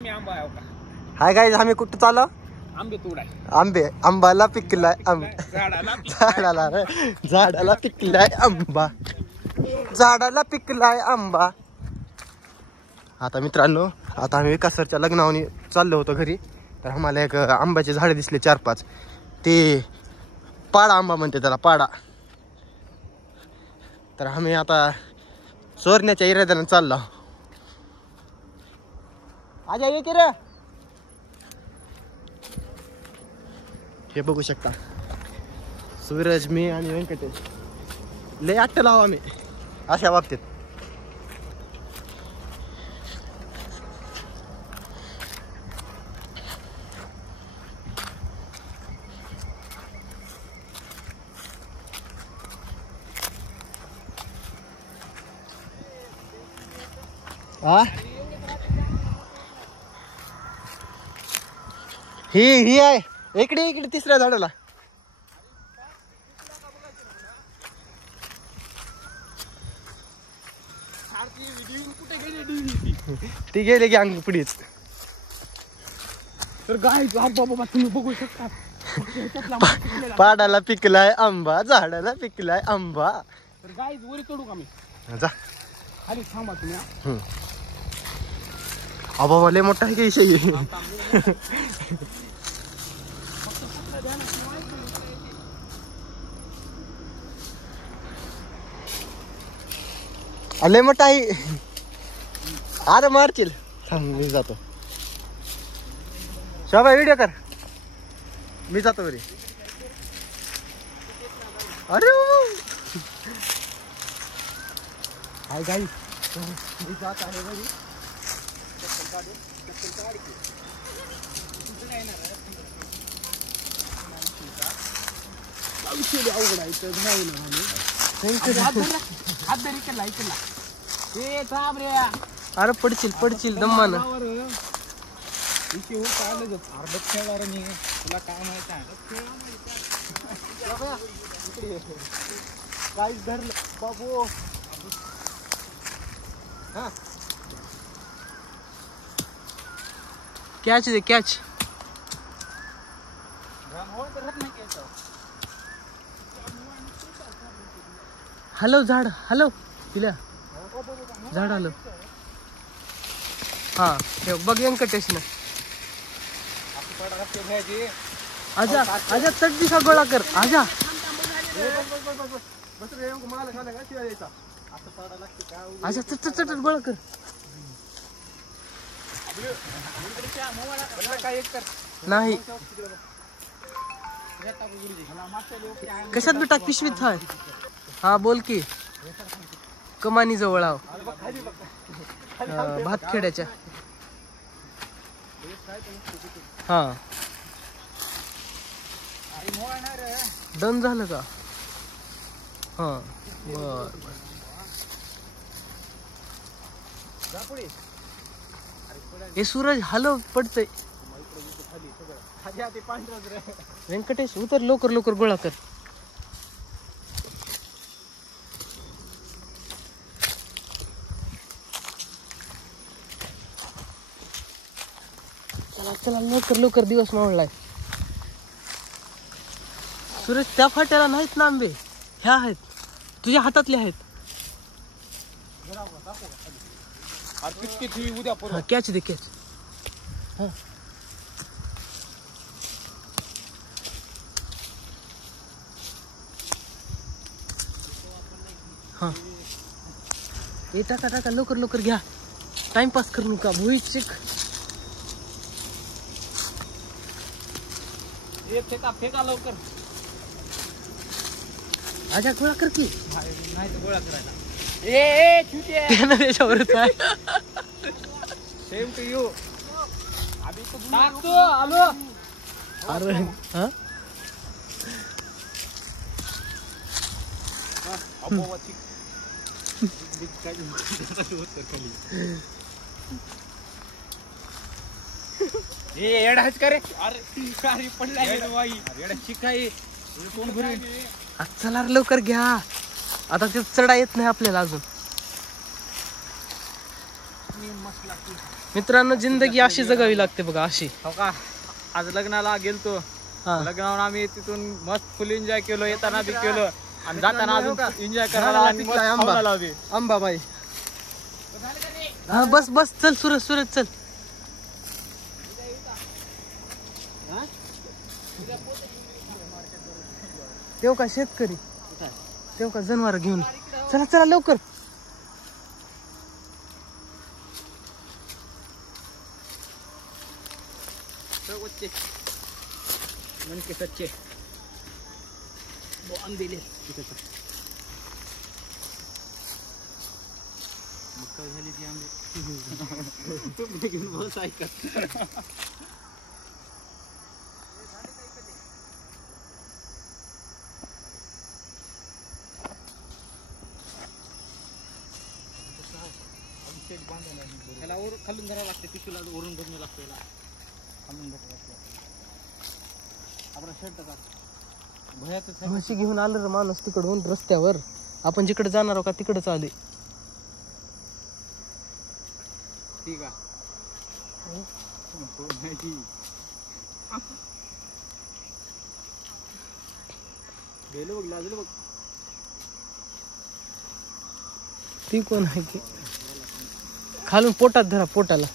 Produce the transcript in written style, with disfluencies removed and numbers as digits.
Hi guys, आम्ही कुठं चाललो? आंबे तोडाय. आंबाला पिकलाय झाडाला पिकलाय आंबा, झाडाला पिकलाय आंबा. आता मित्रांनो, आता आम्ही विकास सरच्या लग्नावनी चाललो होतो घरी. तर आम्हाला एक आंब्याचे झाडे दिसले 4-5. ते पाडा आंबा म्हणते त्याला, पाडा. तर आम्ही आता चोरण्याच्या इराद्याने चाललो. आजा ये की रे. हे बघू शकता, सूरज, मी आणि व्यंकटेश लय आट्ट लावा आम्ही अशा बाबतीत. ही आहे इकडे तिसऱ्या झाडाला. ती गेली की अंग पुढेच. तर गाय बाबा तुम्ही बघू शकता, पाडाला पिकलाय आंबा, झाडाला पिकलाय आंबा. तर गाय वरी तोडू का मी? जा खाली थांबा तुम्ही. आबा लय मोठा आहे की विषय. लय मोठा आहे. अरे मारशील, थांब मी जातो. शोभा व्हिडिओ कर, मी जातो घरी. अरे हाय गाई, मी जात आहे घरी. अवघड आहे तर नाही ना. ए थांब रे. अरे पडशील दम्मान. तुला काय माहित आहे? काहीच धरलं बाबू. कॅच दे, कॅच. हॅलो झाड, हॅलो तिला झाड आलं. हा हे बघ व्यंकटेश ना. आजा आजा चटणी का गोळा कर. आजा आजा चट गोळा कर. नाही कशात बी टाक, पिशवीत आहे. हा बोल की. कमानी जवळ आव, भातखेड्याच्या. हा डन झालं का? हा बर. हे सूरज हॅलो पडतय. व्यंकटेश उतर, लवकर गोळा कर. चला लवकर, दिवस मावळलाय. सूरज त्या फाट्याला नाहीत ना आंबे, ह्या आहेत तुझ्या हातातले आहेत. कॅच दे, कॅच. हा हे टाका लवकर घ्या. टाइमपास करू नका. भुई चिक फेका लवकर. आजा गोळा कर की. नाही तर गोळा करायला. ए त्याच्यावरच आहे. Same to you. टाकतो आलो. अरे हा येडा का रे? अरे पडलाय. शिकाई कोण घरी. चला लवकर घ्या. आता ते चढा येत नाही आपल्याला अजून. मित्रांनो जिंदगी अशी जगावी लागते बघा, अशी. हो का, आज लग्नाला गेलतो. हा. लग्नावर आम्ही तिथून मस्त फुल एन्जॉय केलो, येताना बी केलो आणि जाताना अजून एन्जॉय करायला आणि मस्त खाऊला बी. अंबाबाई. हा बस बस चल सूरज सूरज चल. तेव का शेतकरी, तेव का जनावर घेऊन. चला चला लवकर. मन के सच्चे वो अंधेले मक्का झाली ती आंबे तुम्ही घेऊन बस ऐकत. त्याला खालून धरावं लागते, पिशूला वरून धरणं लागतं याला. खालून धरावं लागतं. आपला शर्ट का भयाच म्हशी घेऊन आलं रे माणूस तिकडून रस्त्यावर. आपण जिकडे जाणार आहोत का तिकडेच आले. ठीक आहे. गेलो बघ, लागलो बघ. ती कोण आहे की खालून पोटात धरा पोटाला.